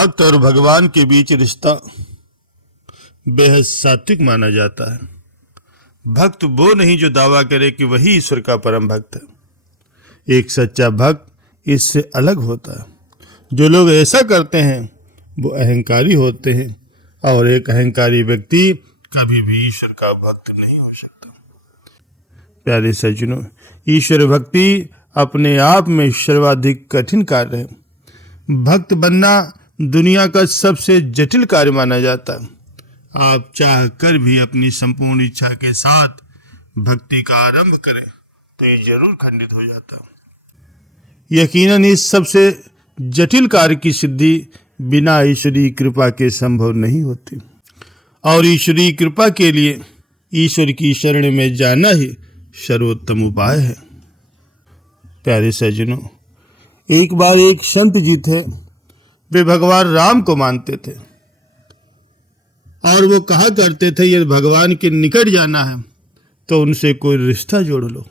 भक्त और भगवान के बीच रिश्ता बेहद सात्विक माना जाता है। भक्त वो नहीं जो दावा करे कि वही ईश्वर का परम भक्त है। एक सच्चा भक्त इससे अलग होता है। जो लोग ऐसा करते हैं वो अहंकारी होते हैं, और एक अहंकारी व्यक्ति कभी भी ईश्वर का भक्त नहीं हो सकता। प्यारे सज्जनों, ईश्वर भक्ति अपने आप में सर्वाधिक कठिन कार्य है। भक्त बनना दुनिया का सबसे जटिल कार्य माना जाता है। आप चाह कर भी अपनी संपूर्ण इच्छा के साथ भक्ति का आरंभ करें तो ये जरूर खंडित हो जाता है। यकीनन इस सबसे जटिल कार्य की सिद्धि बिना ईश्वरीय कृपा के संभव नहीं होती, और ईश्वरीय कृपा के लिए ईश्वर की शरण में जाना ही सर्वोत्तम उपाय है। प्यारे सज्जनों, एक बार एक संत जी थे। वे भगवान राम को मानते थे और वो कहा करते थे यदि भगवान के निकट जाना है तो उनसे कोई रिश्ता जोड़ लो,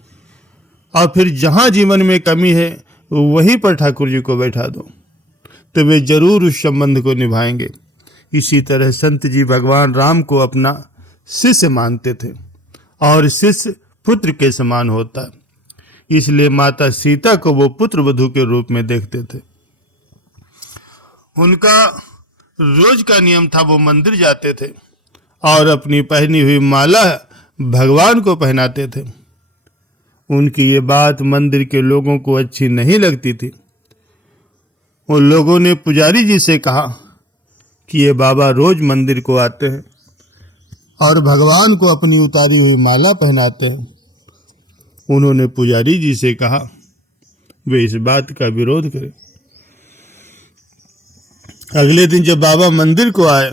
और फिर जहां जीवन में कमी है वहीं पर ठाकुर जी को बैठा दो, तो वे जरूर उस संबंध को निभाएंगे। इसी तरह संत जी भगवान राम को अपना शिष्य मानते थे, और शिष्य पुत्र के समान होता है, इसलिए माता सीता को वो पुत्र वधू के रूप में देखते थे। उनका रोज का नियम था वो मंदिर जाते थे और अपनी पहनी हुई माला भगवान को पहनाते थे। उनकी ये बात मंदिर के लोगों को अच्छी नहीं लगती थी। उन लोगों ने पुजारी जी से कहा कि ये बाबा रोज मंदिर को आते हैं और भगवान को अपनी उतारी हुई माला पहनाते हैं। उन्होंने पुजारी जी से कहा वे इस बात का विरोध करें। अगले दिन जब बाबा मंदिर को आए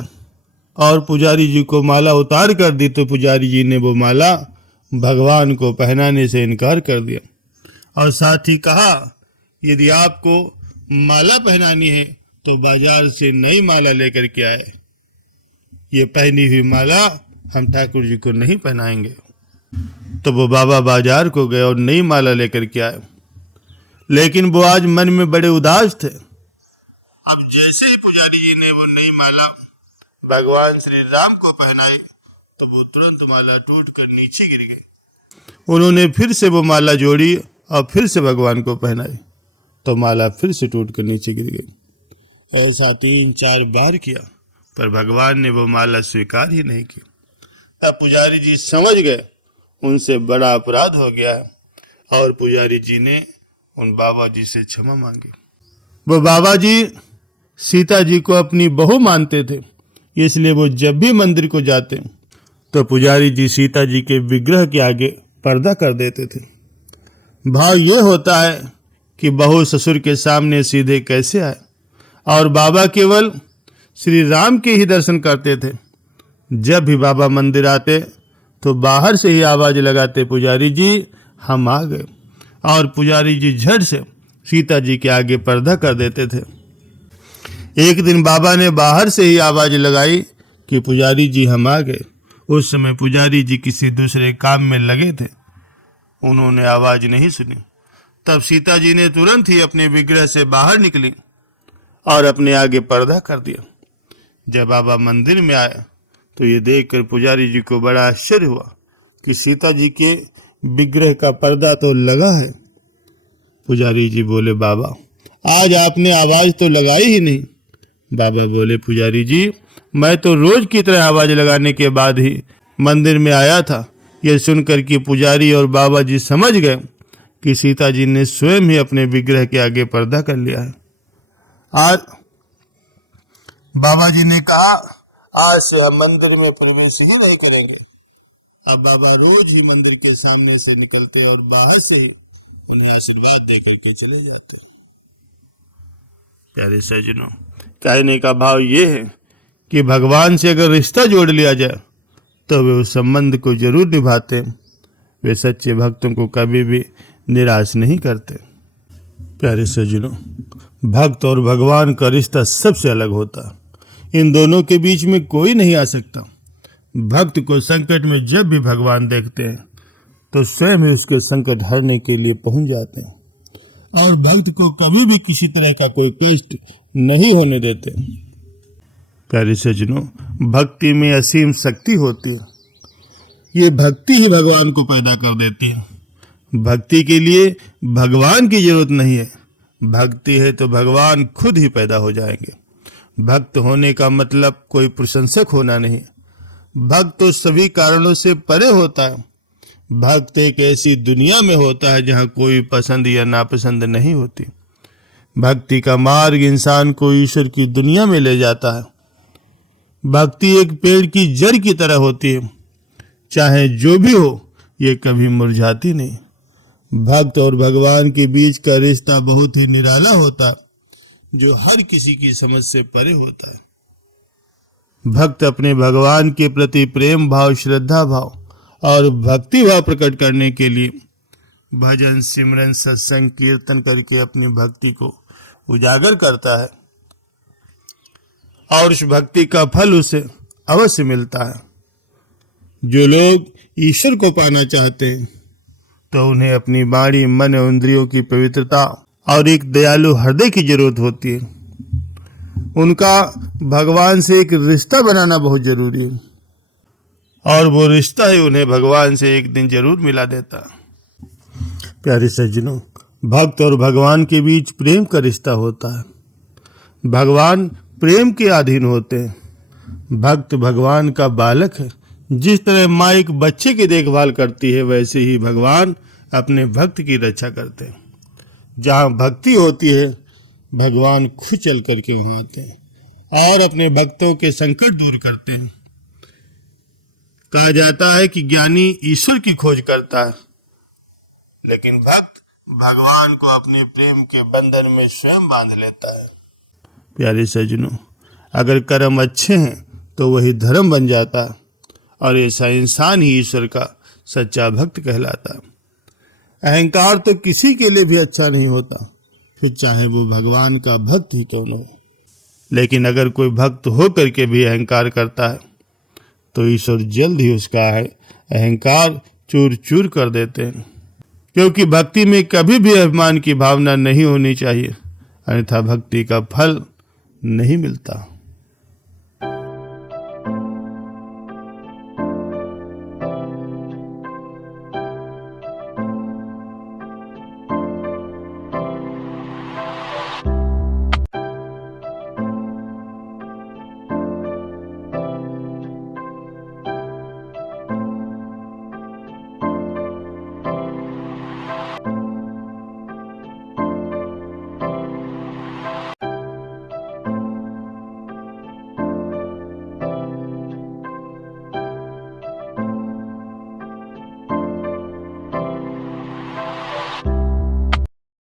और पुजारी जी को माला उतार कर दी तो पुजारी जी ने वो माला भगवान को पहनाने से इनकार कर दिया, और साथ ही कहा यदि आपको माला पहनानी है तो बाजार से नई माला लेकर के आए। ये पहनी हुई माला हम ठाकुर जी को नहीं पहनाएंगे। तो वो बाबा बाजार को गए और नई माला लेकर के आए, लेकिन वो आज मन में बड़े उदास थे। अब जैसे ही पुजारी जी ने वो नई माला भगवान श्री राम को पहनाई तो वो तुरंत माला टूटकर नीचे गिर गई। उन्होंने फिर से वो माला जोड़ी और फिर से भगवान को पहनाई तो माला फिर से टूटकर नीचे गिर गई। ऐसा 3-4 बार किया, पर भगवान ने वो माला स्वीकार ही नहीं की। अब पुजारी जी समझ गए उनसे बड़ा अपराध हो गया है, और पुजारी जी ने उन बाबा जी से क्षमा मांगी। वो बाबा जी सीता जी को अपनी बहू मानते थे, इसलिए वो जब भी मंदिर को जाते तो पुजारी जी सीता जी के विग्रह के आगे पर्दा कर देते थे। भाव ये होता है कि बहू ससुर के सामने सीधे कैसे आए, और बाबा केवल श्री राम के ही दर्शन करते थे। जब भी बाबा मंदिर आते तो बाहर से ही आवाज लगाते पुजारी जी हम आ गए, और पुजारी जी झट से सीता जी के आगे पर्दा कर देते थे। एक दिन बाबा ने बाहर से ही आवाज लगाई कि पुजारी जी हम आ गए। उस समय पुजारी जी किसी दूसरे काम में लगे थे, उन्होंने आवाज नहीं सुनी। तब सीता जी ने तुरंत ही अपने विग्रह से बाहर निकली और अपने आगे पर्दा कर दिया। जब बाबा मंदिर में आए तो ये देखकर पुजारी जी को बड़ा आश्चर्य हुआ कि सीता जी के विग्रह का पर्दा तो लगा है। पुजारी जी बोले बाबा आज आपने आवाज तो लगाई ही नहीं। बाबा बोले पुजारी जी मैं तो रोज की तरह आवाज लगाने के बाद ही मंदिर में आया था। यह सुनकर कि पुजारी और बाबा जी समझ गए कि सीता जी ने स्वयं ही अपने विग्रह के आगे पर्दा कर लिया है। आज बाबा जी ने कहा आज से हम मंदिर में प्रवेश ही नहीं करेंगे। अब बाबा रोज ही मंदिर के सामने से निकलते और बाहर से ही उन्हें आशीर्वाद देकर के चले जाते। प्यारे सज्जनों, कहने का भाव ये है कि भगवान से अगर रिश्ता जोड़ लिया जाए तो वे उस संबंध को जरूर निभाते। वे सच्चे भक्तों को कभी भी निराश नहीं करते। प्यारे सज्जनों, भक्त और भगवान का रिश्ता सबसे अलग होता है। इन दोनों के बीच में कोई नहीं आ सकता। भक्त को संकट में जब भी भगवान देखते हैं तो स्वयं ही उसके संकट हरने के लिए पहुंच जाते हैं, और भक्त को कभी भी किसी तरह का कोई कष्ट नहीं होने देते। प्यारे सज्जनों, भक्ति में असीम शक्ति होती है। ये भक्ति ही भगवान को पैदा कर देती है। भक्ति के लिए भगवान की जरूरत नहीं है, भक्ति है तो भगवान खुद ही पैदा हो जाएंगे। भक्त होने का मतलब कोई प्रशंसक होना नहीं। भक्त तो सभी कारणों से परे होता है। भक्त एक ऐसी दुनिया में होता है जहाँ कोई पसंद या नापसंद नहीं होती। भक्ति का मार्ग इंसान को ईश्वर की दुनिया में ले जाता है। भक्ति एक पेड़ की जड़ की तरह होती है, चाहे जो भी हो ये कभी मुरझाती नहीं। भक्त और भगवान के बीच का रिश्ता बहुत ही निराला होता है, जो हर किसी की समझ से परे होता है। भक्त अपने भगवान के प्रति प्रेम भाव, श्रद्धा भाव और भक्ति भाव प्रकट करने के लिए भजन, सिमरन, सत्संग, कीर्तन करके अपनी भक्ति को उजागर करता है और उस भक्ति का फल उसे अवश्य मिलता है। जो लोग ईश्वर को पाना चाहते हैं तो उन्हें अपनी वाणी, मन और इंद्रियों की पवित्रता और एक दयालु हृदय की जरूरत होती है। उनका भगवान से एक रिश्ता बनाना बहुत जरूरी है और वो रिश्ता ही उन्हें भगवान से एक दिन जरूर मिला देता है। प्यारे सज्जनों, भक्त और भगवान के बीच प्रेम का रिश्ता होता है। भगवान प्रेम के अधीन होते हैं। भक्त भगवान का बालक है। जिस तरह माँ एक बच्चे की देखभाल करती है, वैसे ही भगवान अपने भक्त की रक्षा करते हैं। जहाँ भक्ति होती है, भगवान खुद चल करके वहाँ आते हैं और अपने भक्तों के संकट दूर करते हैं। कहा जाता है कि ज्ञानी ईश्वर की खोज करता है, लेकिन भक्त भगवान को अपने प्रेम के बंधन में स्वयं बांध लेता है। प्यारे सज्जनों, अगर कर्म अच्छे हैं तो वही धर्म बन जाता है और ऐसा इंसान ही ईश्वर का सच्चा भक्त कहलाता है। अहंकार तो किसी के लिए भी अच्छा नहीं होता, फिर चाहे वो भगवान का भक्त ही क्यों न हो। लेकिन अगर कोई भक्त हो करके भी अहंकार करता है तो ईश्वर जल्द ही उसका अहंकार चूर चूर कर देते हैं, क्योंकि भक्ति में कभी भी अभिमान की भावना नहीं होनी चाहिए, अन्यथा भक्ति का फल नहीं मिलता।